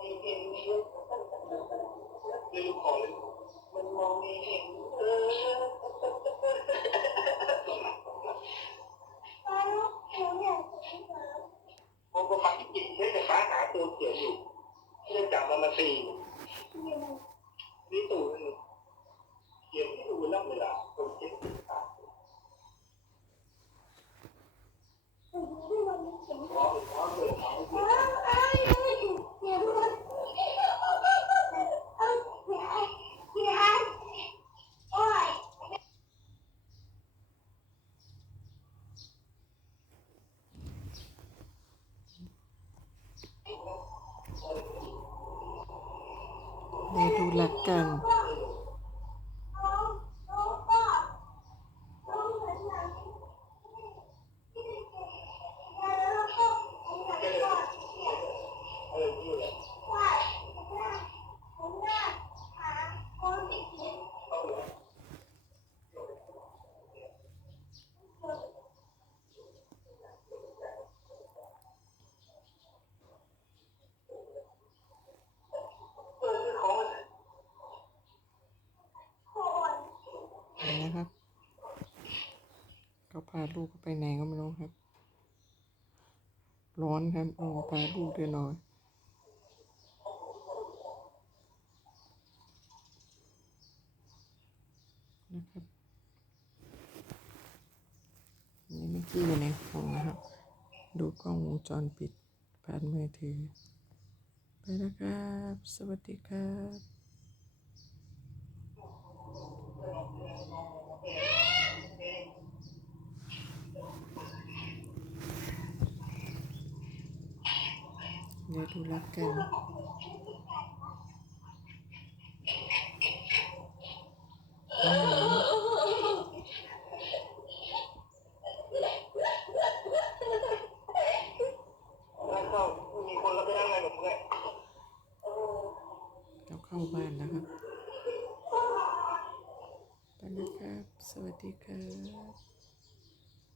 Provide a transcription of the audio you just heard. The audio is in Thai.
ไม่เห็นไม่ไม่รู้ขอเลยมันมองไม่เห็นเออผมก็ฟังจิตเนื่องจากฟ้าหาตัวเขียวอยู่เนื่องจับมันมาตีนี่ตู่ ได้ดูรักกัน เออนี่แหละเออของ เห็ นะครับเขาพาลูกไปไหนก็ไม่รู้ครับ ร้อนครับลองพาลูกเด้วยหน่อยนะครับนี่เมื่อกี้อยู่ในห้องนะครับ ดูกล้องวงจรปิดผ่านมือถือ ไปแล้วครับ สวัสดีครับ เดี๋ยวดูรักกันแล้วเข้ามีคนรับไปนั่งไรกับมึงไงเราเข้าบ้านแล้วครับไปแล้วครับ สวัสดีครับ